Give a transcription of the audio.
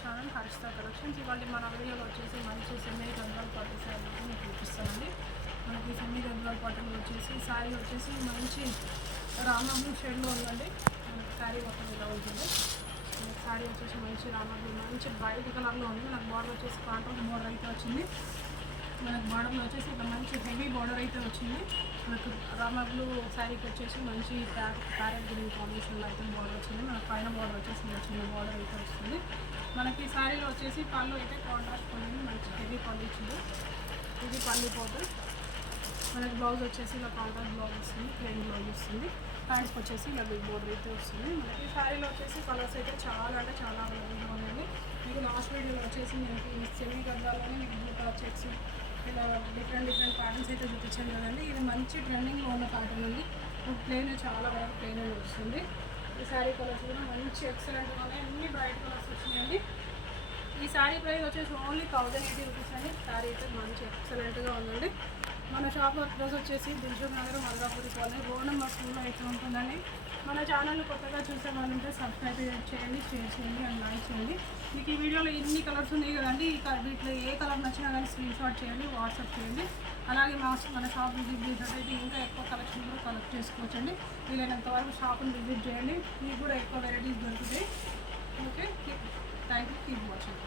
Channel Harshita collections. ఇవాళ మన వీడియోలో వచ్చేసి మంచి సెమీ గద్వాల్ పట్టు శారీ మీకు చూపిస్తానండి. మనకి సెమీ గద్వాల్ పట్టులో వచ్చేసి శారీ వచ్చేసి మంచి రామా బ్లూ షేడ్లో ఉందండి. మనకి శారీ మొత్తం ఇలా ఉంటుంది. శారీ వచ్చేసి మంచి రామా బ్లూ మంచి వైట్ కలర్లో ఉంది. మనకు బార్డర్ వచ్చేసి కాంట్రాస్ట్ బార్డర్ అయితే వచ్చింది. మనకు బార్డర్లో వచ్చేసి ఇట్లా మంచి హెవీ బార్డర్ అయితే వచ్చింది. మనకు రామా బ్లూ శారీకి వచ్చేసి మంచి ప్యారెట్ గ్రీన్ కాంబినేషన్లో అయితే బార్డర్ వచ్చింది. మనకు పైన బార్డర్ వచ్చేసి చిన్న బార్డర్ అయితే వస్తుంది. మనకి శారీలో వచ్చేసి పళ్ళు అయితే కాంట్రాస్ట్ పళ్ళు మంచి హెవీ పళ్ళు ఇచ్చింది. ఇది పళ్ళు పౌడర్. మనకి బ్లౌజ్ వచ్చేసి ఇలా కాంట్రాస్ట్ బ్లౌజ్ వస్తుంది, ప్లెయిన్ బ్లౌజ్ వస్తుంది. ప్యాంట్స్కి వచ్చేసి ఇలా బిగ్ బోర్డర్ అయితే వస్తుంది. మనకి శారీలో వచ్చేసి కలర్స్ అయితే చాలా అంటే చాలా అవైలబుల్గా ఉన్నాయి. మీకు లాస్ట్ వీడియోలో వచ్చేసి మనకి సెమీ గద్వాల్లోనే మీకు బూటా చెక్స్ ఇలా డిఫరెంట్ ప్యాటర్న్స్ అయితే చూపించాను కదండి. ఇది మంచి ట్రెండింగ్లో ఉన్న ప్యాటర్న్ అండి. ప్లెయిన్ చాలా వరకు ప్లెయిన్ అని వస్తుంది. ఈ శారీ కలర్స్ కూడా మంచి ఎక్సలెంట్గా ఉన్నాయి. అన్ని బ్రైట్ కలర్స్ వచ్చినాయండి. ఈ శారీ ప్రైస్ వచ్చేసి ఓన్లీ 1080 రూపీస్ అండి. శారీ అయితే మంచి ఎక్సలెంట్గా ఉందండి. మన షాప్ అడ్రస్ వచ్చేసి Dilsukh Nagar Malkapuri colony road number 2లో అయితే ఉంటుందండి. మన ఛానల్ కొత్తగా చూసే వాళ్ళు ఉంటే సబ్స్క్రైబ్ చేయండి, షేర్ చేయండి అండ్ లైక్ చేయండి. మీకు ఈ వీడియోలో ఇన్ని కలర్స్ ఉన్నాయి కదండి. వీటిలో ఏ కలర్ నచ్చినా కానీ స్క్రీన్ షాట్ చేయండి, వాట్సాప్ చేయండి. అలాగే మన షాప్ విజిట్ చేసినట్టయితే ఇంకా ఎక్కువ కలెక్షన్ కూడా కలెక్ట్ చేసుకోవచ్చండి. వీలైనంత వరకు షాప్ని విజిట్ చేయండి. మీకు కూడా ఎక్కువ వెరైటీస్ దొరుకుతాయి. Okay, thank you, keep watching.